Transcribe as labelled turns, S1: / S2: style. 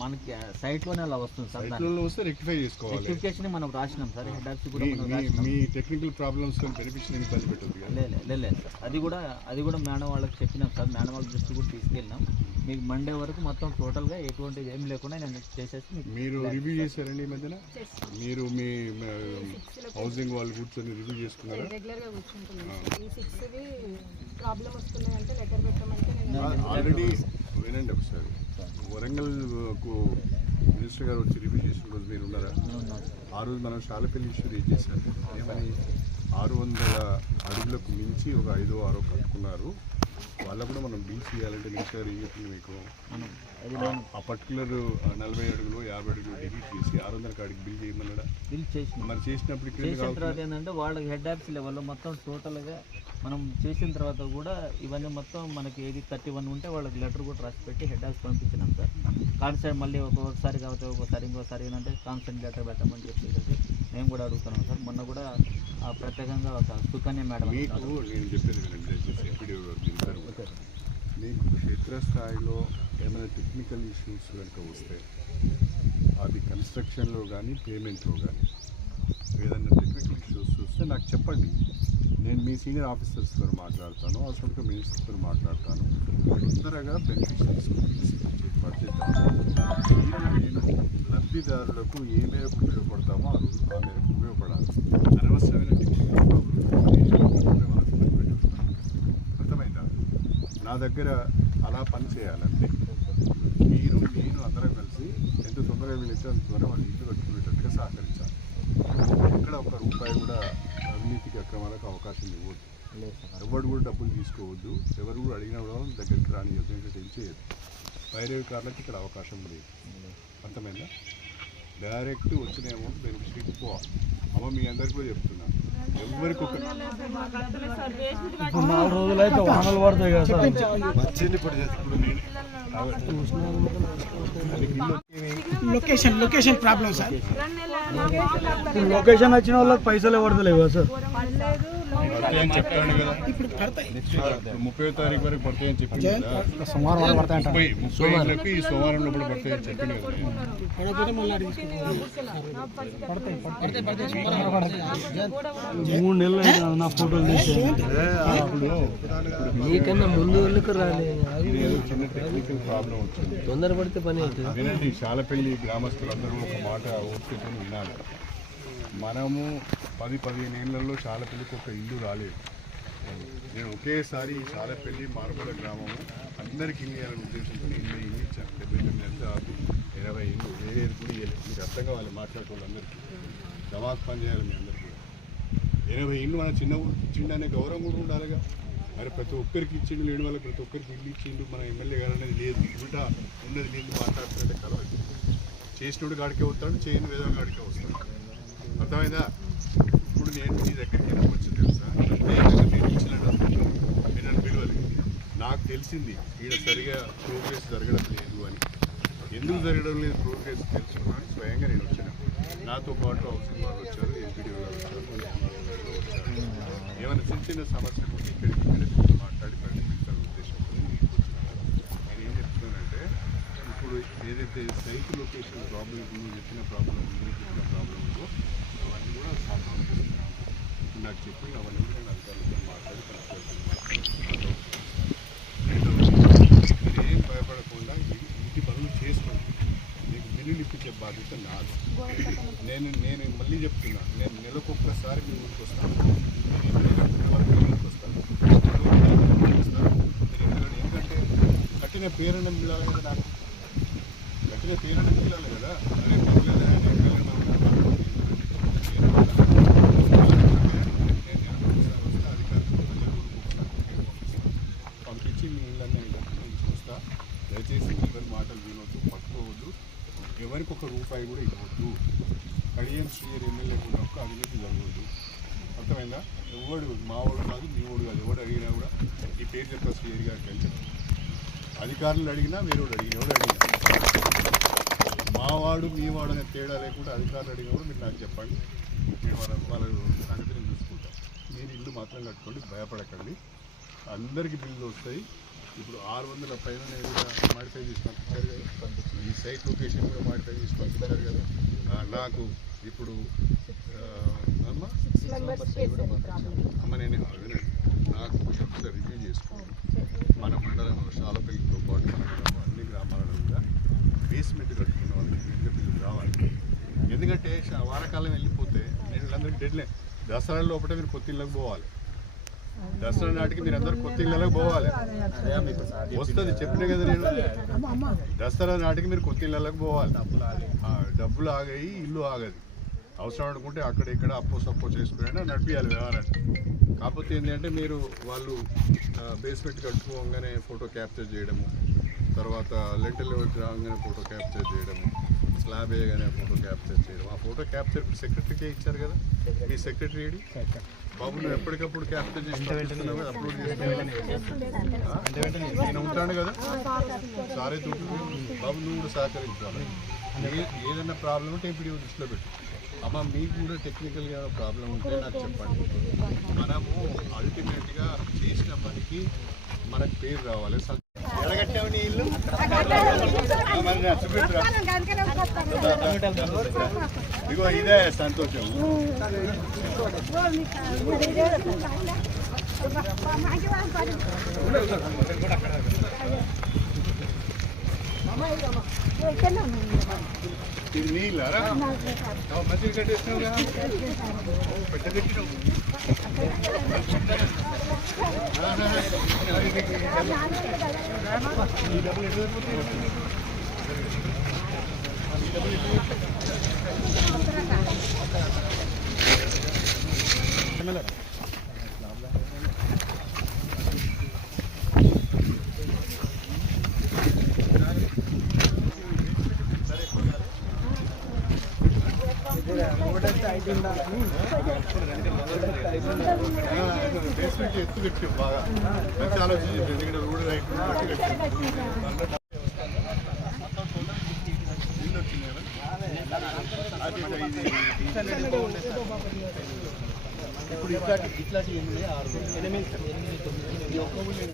S1: మనకి సైట్లోనే అలా వస్తుంది సార్
S2: సైట్లలో వస్తే రెక్టిఫై చేసుకోవాలి.
S1: రెక్టిఫికేషన్ మనం రాసినాం సార్ హెడ్ ఆఫీస్ కూడా మనం
S2: మీ
S1: రాసినాం.
S2: మీ టెక్నికల్ ప్రాబ్లమ్స్ ఇబ్బంది పెట్టదు
S1: లేదు అది కూడా అది కూడా మేడం వాళ్ళకి చెప్పినాం సార్ మేడం వాళ్ళ దృష్టి కూడా తీసుకెళ్ళినాం. మీకు మండే వరకు మొత్తం టోటల్గా ఎటువంటిది ఏం లేకుండా నేను చేసేసి
S2: మీరు రివ్యూ చేశారండి ఈ మధ్యన? మీరు మీ హౌసింగ్ వాళ్ళు కూర్చొని రివ్యూ చేసుకున్నారా?
S3: రెగ్యులర్గా కూర్చుంటున్నాం. ఈ సిక్స్ది ప్రాబ్లం వస్తున్నాయంటే లెటర్ పెట్టమంటే నేను
S2: ఆల్రెడీ వినండి ఒకసారి. వరంగల్కు మినిస్టర్ గారు వచ్చి రివ్యూ చేసిన రోజు మీరు ఉన్నారా? ఆ రోజు మనం శాలపల్లి ఇష్యూ రేజ్ చేశాం ఏమని? ఆరు వందల అడుగులకు మించి ఒక ఐదో ఆరో కట్టుకున్నారు. వాళ్ళకు కూడా మనం బిల్ చేయాలంటే గారు ఏం చెప్పింది మీకు? ఆ- పర్టికులర్ నలభై అడుగులు యాభై అడుగులు డిలీట్ చేసి ఆరు వందల కాడికి బిల్ చేయమన్నాడా?
S1: బిల్ చేసినాం.
S2: మరి చేసినప్పుడు
S1: చేసిన తర్వాత ఏంటంటే వాళ్ళకి హెడ్ ఆఫీస్ లెవెల్లో మొత్తం టోటల్గా మనం చేసిన తర్వాత కూడా ఇవన్నీ మొత్తం మనకి ఏది థర్టీ వన్ ఉంటే వాళ్ళకి లెటర్ కూడా రాసి పెట్టి హెడ్ ఆఫీస్ పంపించినాం సార్. కాన్సెంట్ మళ్ళీ ఒక్కొక్కసారి కాబట్టి ఒక్కొక్కసారి ఇంకోసారి ఏంటంటే కాన్సెంట్ లెటర్ పెట్టమని చెప్పేసి. మేము కూడా అడుగుతున్నాం సార్. మొన్న కూడా ఆ ప్రత్యేకంగా ఒక సుకన్య మేడం
S2: మీకు నేను చెప్పేది మీకు క్షేత్రస్థాయిలో ఏమైనా టెక్నికల్ ఇష్యూస్ కనుక వస్తే అది కన్స్ట్రక్షన్లో కానీ పేమెంట్లో కానీ ఏదైనా టెక్నికల్ ఇష్యూస్ వస్తే నాకు చెప్పండి. నేను మీ సీనియర్ ఆఫీసర్స్తో మాట్లాడతాను అవసరంగా మినిస్టర్తో మాట్లాడతాను. తొందరగా బెనిఫిషరీస్ నేను లబ్ధిదారులకు ఏమేమి ఉపయోగపడతామో అది ఉపయోగపడాలి. అనవసరమైన అర్థమైందా? నా దగ్గర అలా పని చేయాలంటే మీరు నేను అందరం కలిసి ఎంత తొందరగా వీలైతే అంత త్వరగా వాళ్ళు ఇంటి కట్టుకునేటట్టుగా సహకరించాలి. ఎక్కడ ఒక రూపాయి కూడా అవినీతికి అక్రమాలకు అవకాశం ఇవ్వద్దు. ఎవరు కూడా డబ్బులు తీసుకోవద్దు. ఎవరు కూడా అడిగిన కూడా దగ్గరికి రాని ఎందుకంటే ఏం చేయదు వైరవికారులకు ఇక్కడ అవకాశం లేదు అర్థమైందా? డైరెక్ట్ వచ్చిన అమౌంట్ బెనిఫిషరీకి పోవాలి అమ్మ మీ అందరికి కూడా ఎవరికి ఒక
S4: నాలుగు రోజులు అయితే వానలు పడతాయి కదా
S2: వచ్చింది ఇప్పుడు
S5: location location problem sir
S4: location వచ్చిన వాళ్ళకి పైసలు పడతలేవు కదా సార్.
S2: పడతాయని కదా.
S5: ఇప్పుడు
S2: ముప్పై తారీఖు వరకు పడతాయని చెప్పింది కదా.
S4: సోమవారం
S2: ముప్పై ముప్పై ఐదులకు ఈ సోమవారం లోపల పడతాయని చెప్పింది కదా.
S4: మూడు నెలలు నా ఫోటోలు తీసి
S6: నీకన్నా ముందు వెళ్ళకు రాలే?
S2: ఇది ఏదో చిన్న టెక్నికల్ ప్రాబ్లం వచ్చింది.
S6: తొందరపడితే పని అవుతుంది.
S2: వినండి శాలపల్లి గ్రామస్తులందరూ ఒక మాట ఓర్చుకొని వినాలి మనము పది పదిహేను ఏళ్ళలో చాలపల్లికి ఒక ఇల్లు రాలేదు. నేను ఒకేసారి చాలపల్లి శాలపల్లి గ్రామము అందరికి ఇల్లు ఇవ్వాలనే ఉద్దేశంతో ఇల్లు ఇల్లు ఇచ్చాను డెబ్బై తొమ్మిది దాదాపు ఇరవై ఇల్లు వేరే కూడా ఇవ్వలేదు మీకు అర్థం కావాలి మాట్లాడుకోవాలందరికీ దమాక్ పని చేయాలి మీ అందరికీ ఎనభై ఇల్లు మన చిన్న చిన్న ఇచ్చిండు అనే గౌరవం కూడా ఉండాలిగా. మరి ప్రతి ఒక్కరికి ఇచ్చిండు లేని వాళ్ళకి ప్రతి ఒక్కరికి ఇల్లు ఇచ్చిండు మన ఎమ్మెల్యే గారు అనేది లేదు. ఉల్టా ఉన్నది నీళ్ళు మాట్లాడుతున్నట్టే కలవదు చేసినోడు గాడికే వస్తాడు చేయని వేదం గాడికే వస్తాడు. అర్థమైందా? ఇప్పుడు నేను మీ దగ్గరికి ఎందుకు వచ్చింది తెలుసా? ప్రత్యేకంగా మీరు ఇచ్చిన నేను పిలవలేదు. నాకు తెలిసింది ఈడ సరిగా ప్రోగ్రెస్ జరగడం లేదు అని. ఎందుకు జరగడం లేదు ప్రోగ్రెస్ తెలుసుకున్నాను స్వయంగా నేను వచ్చాను. నాతో పాటు హౌసింగ్ వాళ్ళు వచ్చారు ఎంపీడీ వాళ్ళు వచ్చారు ఏమైనా చిన్న చిన్న సమస్యలు ఇక్కడికి ఇక్కడే మాట్లాడి పరిష్కరించాలనే ఉద్దేశంతో నేను ఏం చెప్తున్నానంటే ఇప్పుడు ఏదైతే సైట్ లొకేషన్ ప్రాబ్లం ఉందో చెప్పిన ప్రాబ్లం ఉందో చెప్పిన ప్రాబ్లం ఉందో కూడా సాల్వ్ నాకు చెప్పి అవన్నీ కూడా నేను అధికారులతో మాట్లాడి మీరు ఏం భయపడకుండా ఇంటి పనులు చేసుకోండి మీకు బిల్లులు ఇప్పించే బాధ్యత నాది నేను నేను మళ్ళీ చెప్తున్నా నేను నెలకు ఒక్కసారి మీ ఊరికి వస్తాను వస్తాను ఎందుకంటే- కఠిన కట్టిన పేరున్న కదా నాకు కట్టిన పేరున్న మిలాలి కదా అరే పర్లేదు ఆయన ఎమ్మెల్యే మనం కాపాడుకోవాలి. నేను వస్తా, అధికారులకు మళ్ళీ ఊరికి వస్తాను. పంపించి మీ ఇళ్ళని నేను చూస్తా దయచేసి ఎవరి మాటలు వినొద్దు పట్టుకోవద్దు ఒక్క రూపాయి కూడా ఇవ్వద్దు. కడియం సీనియర్ ఎమ్మెల్యే కూడా ఒక్క అవినీతి జరగదు అర్థమైందా? ఎవడు మావాడు కాదు మీ వాడు కాదు. ఎవడు అడిగినా కూడా ఈ పేరు చెప్తా సీనియర్ గారికి అంటే అధికారులు అడిగినా మీరు అడిగిన ఎవడు అడిగినా. మావాడు మీ వాడు అనే తేడా లేకుండా అధికారులు అడిగినా కూడా మీరు నాకు చెప్పండి. నేను వాళ్ళ వాళ్ళ సంగతి నేను చూసుకుంటాను మీరు ఇల్లు మాత్రం కట్టుకోండి భయపడకండి. అందరికీ బిల్లు వస్తాయి. ఇప్పుడు ఆరు వందల పైన మాడిఫై చేసి ఈ సైట్ లొకేషన్ కూడా మాడిఫై చేసి కదా. నాకు ఇప్పుడు అమ్మ? నేను వినండి నాకు ఒకసారి రివ్యూ చేసుకోండి మన మండలంలో శాలపల్లితో పాటు మన అన్ని గ్రామాలలో కూడా బేస్మెంట్ కట్టుకున్న వాళ్ళకి రావాలి. ఎందుకంటే వానాకాలం వెళ్ళిపోతే నేను వీళ్ళందరికీ డెడ్లే దసరా లోపల మీరు కొత్త ఇళ్ళకి పోవాలి. దసరా నాటికి మీరు అందరూ కొత్త ఇళ్ళకి పోవాలి. వస్తుంది చెప్పిన కదా నేను. దసరా నాటికి మీరు కొత్త ఇళ్ళకి పోవాలి. డబ్బులు ఆగాయి ఇల్లు ఆగదు. అవసరం అనుకుంటే అక్కడ ఇక్కడ అప్పు సప్పు చేసుకుని నడిపించాలి వ్యవహారాన్ని. కాకపోతే ఏంటంటే మీరు వాళ్ళు బేస్మెంట్ కట్టుకోగానే ఫోటో క్యాప్చర్ చేయడము తర్వాత లెంటల్ లెవెల్ రాగానే ఫోటో క్యాప్చర్ చేయడము. స్లాబ్ వేయగానే ఫోటో క్యాప్చర్ చేయడం. ఆ ఫోటో క్యాప్చర్ సెక్రటరీకే ఇచ్చారు కదా? మీ సెక్రటరీ బాబు నువ్వు ఎప్పటికప్పుడు క్యాప్చర్ చేసి అప్లోడ్ చేస్తున్నావు నేను ఉంటాను కదా? సారే దుడ్డు బాబు నువ్వు కూడా సహకరించాలి. ఏదైనా ప్రాబ్లం ఉంటే ఇప్పుడు దృష్టిలో పెట్టు. అమ్మ మీకు కూడా టెక్నికల్గా ప్రాబ్లం ఉంటే నాకు చెప్పండి. మనము అల్టిమేట్గా చేసిన పనికి మనకు పేరు రావాలి. ఎడగట్టావు నీ ఇల్లు. ఇగో ఇదే సంతోషం. ఇది నీళ్ళరా మంచిగా కట్టేసినావు నీకు ఈ డబ్బులు- ఈ డబ్బులు ఎటు సరిపోతాయి? ఈ డబ్బులు ఎటు సరిపోతాయి? బేస్మెంట్ ఎత్తు కట్టి బాగా మంచి ఆలోచన ఎందుకంటే రోడ్ రైట్
S1: ఇప్పుడు ఎనిమిది ఆరు ఎనిమిది